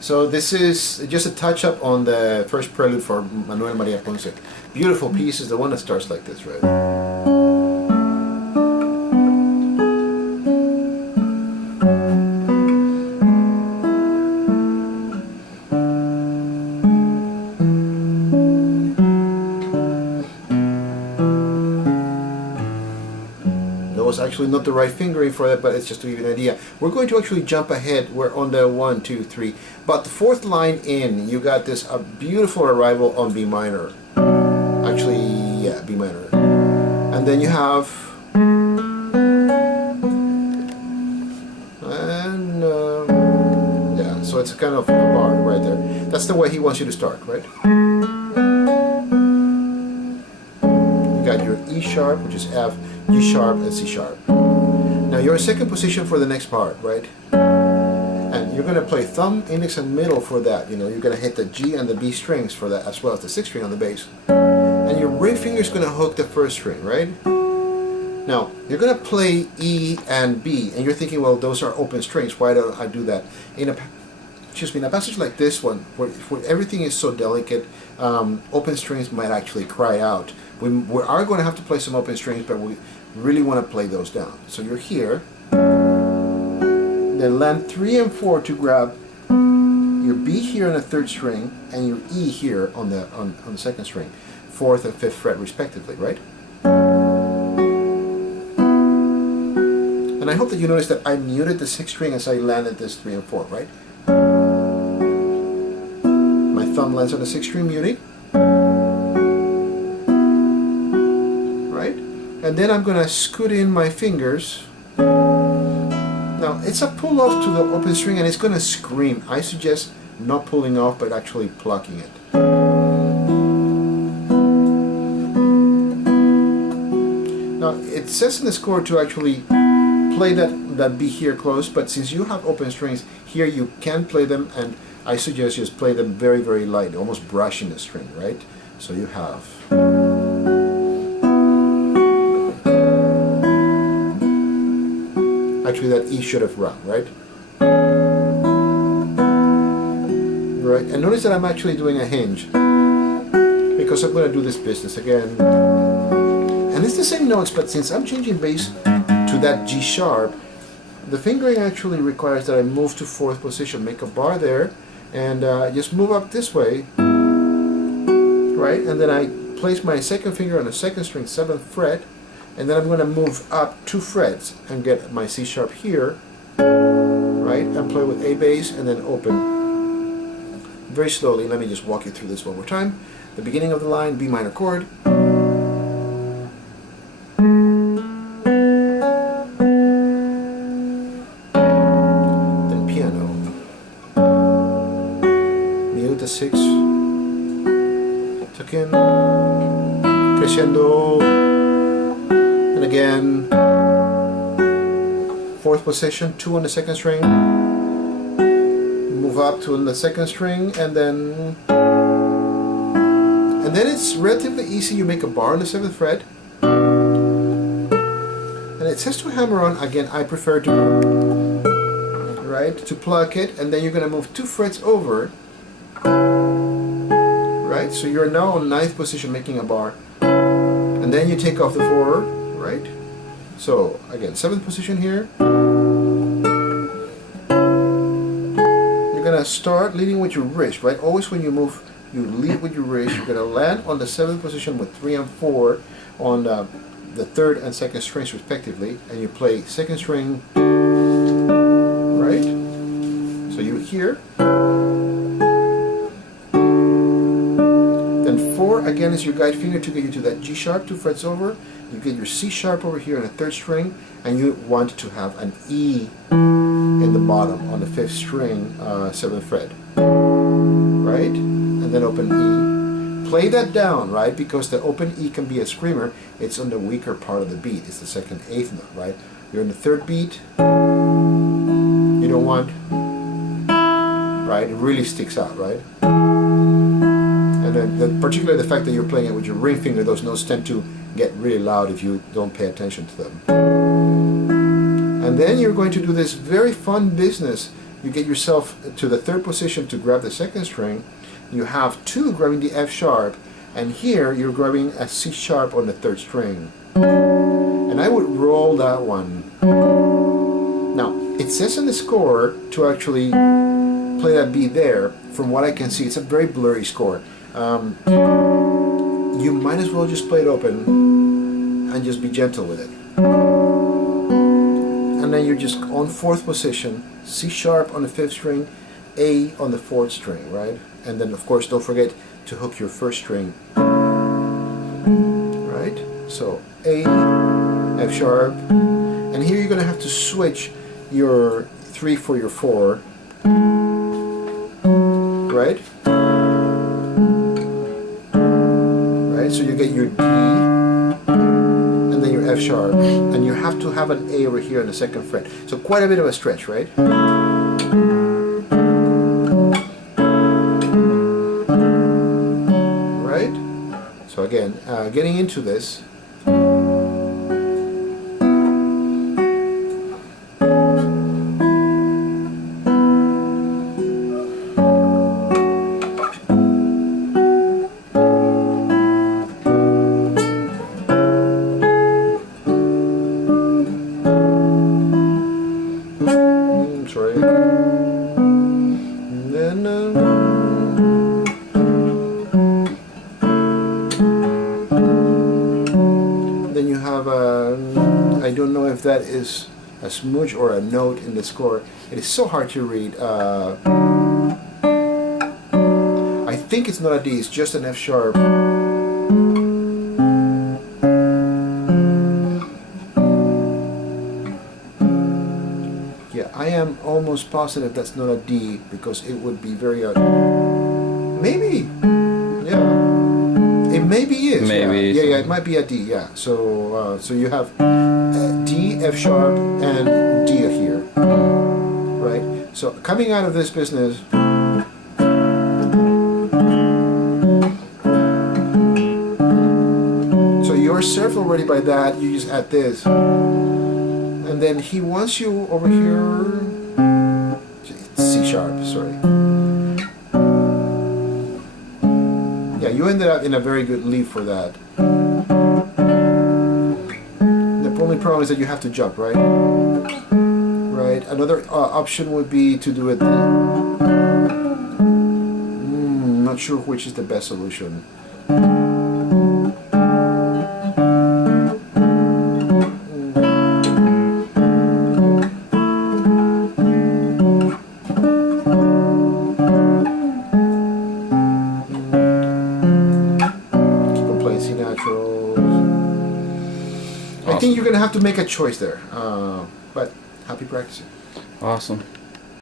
So this is just a touch-up on the first prelude for Manuel Maria Ponce. Beautiful piece is the one that starts like this, right? Actually not the right fingering for that, but it's just to give you an idea. We're going to actually jump ahead. We're on the 1, 2, 3, but the fourth line in, you got this beautiful arrival on B minor. Actually, yeah, B minor, and then you have, and yeah, so it's kind of a bar right there. That's the way he wants you to start, right? You got your E sharp, which is F, G sharp, and C sharp. Now you're in second position for the next part, right? And you're going to play thumb, index, and middle for that. You know, you're going to hit the G and the B strings for that, as well as the 6th string on the bass. And your ring finger is going to hook the 1st string, right? Now you're going to play E and B, and you're thinking, well, those are open strings. Why don't I do that? In a passage like this one, where everything is so delicate, open strings might actually cry out. We are going to have to play some open strings, but we really want to play those down. So you're here, then land 3 and 4 to grab your B here on the 3rd string and your E here on the 2nd string, 4th and 5th fret respectively, right? And I hope that you noticed that I muted the 6th string as I landed this 3 and 4, right? My thumb lands on the 6th string muting. And then I'm going to scoot in my fingers. Now it's a pull off to the open string and it's going to scream. I suggest not pulling off but actually plucking it. Now it says in the score to actually play that B here close, but since you have open strings here you can play them, and I suggest just play them very, very light, almost brushing the string, right? So you have, actually that E should have run, right? Right, and notice that I'm actually doing a hinge because I'm going to do this business again. And it's the same notes, but since I'm changing bass to that G sharp, the fingering actually requires that I move to 4th position, make a bar there, and just move up this way, right? And then I place my 2nd finger on the 2nd string, 7th fret, and then I'm going to move up 2 frets and get my C sharp here, right? And play with A bass and then open. Very slowly, let me just walk you through this one more time. The beginning of the line, B minor chord. Then piano. Mute the 6. Tuck in. Crescendo. And again, 4th position, 2 on the 2nd string, move up to the 2nd string, and then it's relatively easy. You make a bar on the 7th fret, and it says to hammer on. Again, I prefer to, right, to pluck it, and then you're going to move 2 frets over, right? So you're now on 9th position, making a bar, and then you take off the 4. Right? So again, 7th position here. You're gonna start leading with your wrist, right? Always when you move, you lead with your wrist. You're gonna land on the 7th position with 3 and 4 on the 3rd and 2nd strings respectively, and you play 2nd string, right? So you're here. Then 4 again is your guide finger to get you to that G sharp, 2 frets over. You get your C sharp over here on the 3rd string, and you want to have an E in the bottom on the 5th string, 7th fret, right? And then open E. Play that down, right? Because the open E can be a screamer. It's on the weaker part of the beat. It's the 2nd 8th note, right? You're in the 3rd beat. You don't want, right? It really sticks out, right? And then particularly the fact that you're playing it with your ring finger, those notes tend to get really loud if you don't pay attention to them. And then you're going to do this very fun business you get yourself to the third position to grab the second string. You have 2 grabbing the F sharp, and here you're grabbing a C sharp on the third string. And I would roll that one. Now, it says in the score to actually play that B there. From what I can see, it's a very blurry score. You might as well just play it open and just be gentle with it. And then you're just on 4th position, C sharp on the 5th string, A on the 4th string, right? And then of course don't forget to hook your 1st string, right? So A, F sharp, and here you're gonna have to switch your 3 for your 4, right? Right, so you get your D, and then your F sharp, and you have to have an A over here on the 2nd fret. So quite a bit of a stretch, right? Right? So again, getting into this. Then you have a, I don't know if that is a smudge or a note in the score. It is so hard to read. I think it's not a D, it's just an F sharp. Yeah, I am almost positive that's not a D because it would be very maybe, yeah. It maybe is. Maybe. Yeah, it might be a D. Yeah. So so you have D, F sharp, and D here, right? So coming out of this business, so you're served already by that. You just add this, and then he wants you over here. C sharp. Sorry. Yeah, you ended up in a very good lead for that. The only problem is that you have to jump, right? Right. Another option would be to do it. Not sure which is the best solution. I think you're going to have to make a choice there, but happy practicing. Awesome.